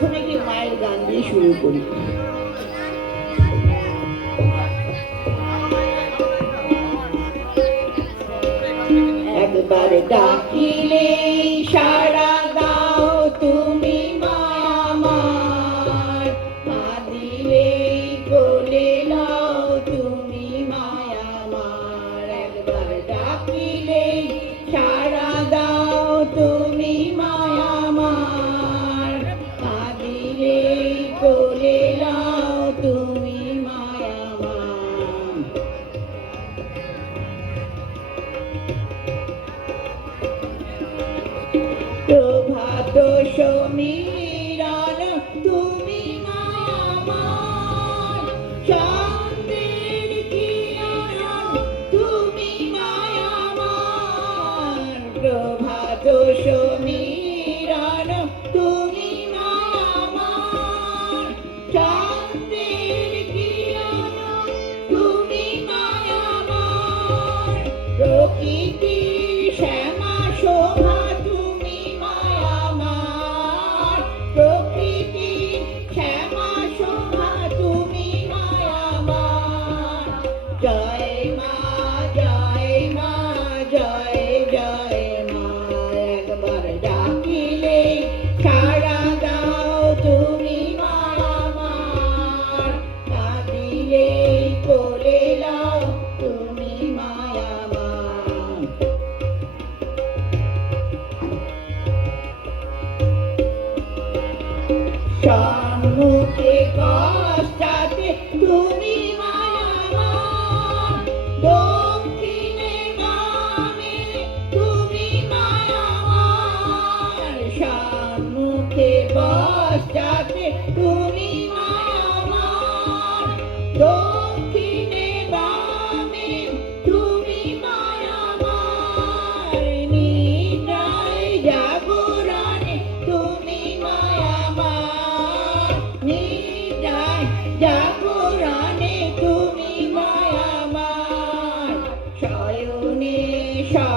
প্রথমে কি মায়ের গান দিয়ে শুরু করি। একবার ডাকিলে সারা দাও তুমি মায়ামার একবার ডাকিলে সারা দাও তুমি প্রভাত সমীরণ তুমি মামা Shamukhi Kostya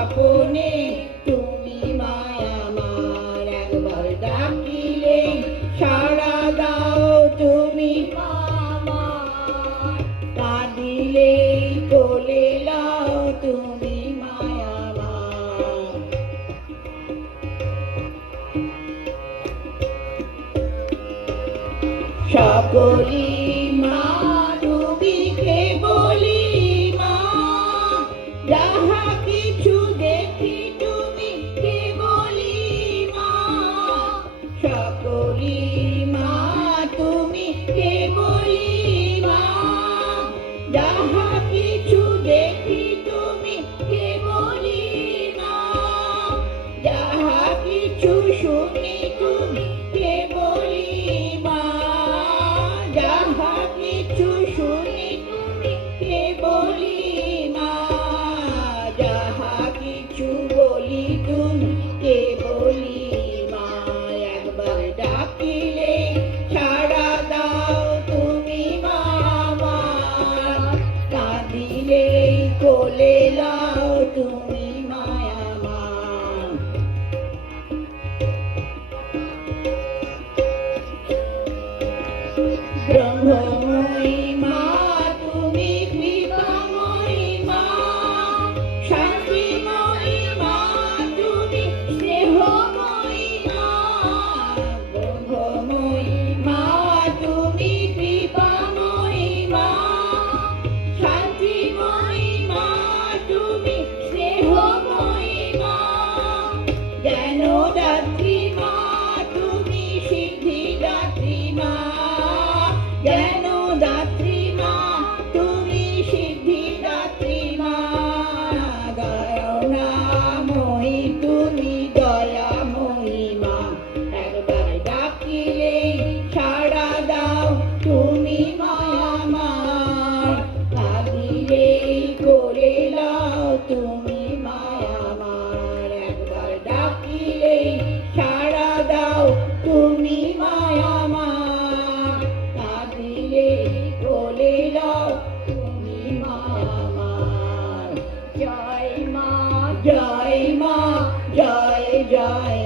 আপনি তুমি একবার ডাকিলে সারা দাও তুমি কাঁদিলে কোলে তুমি সকলি মা Yeah. জয় মা জয় জয়।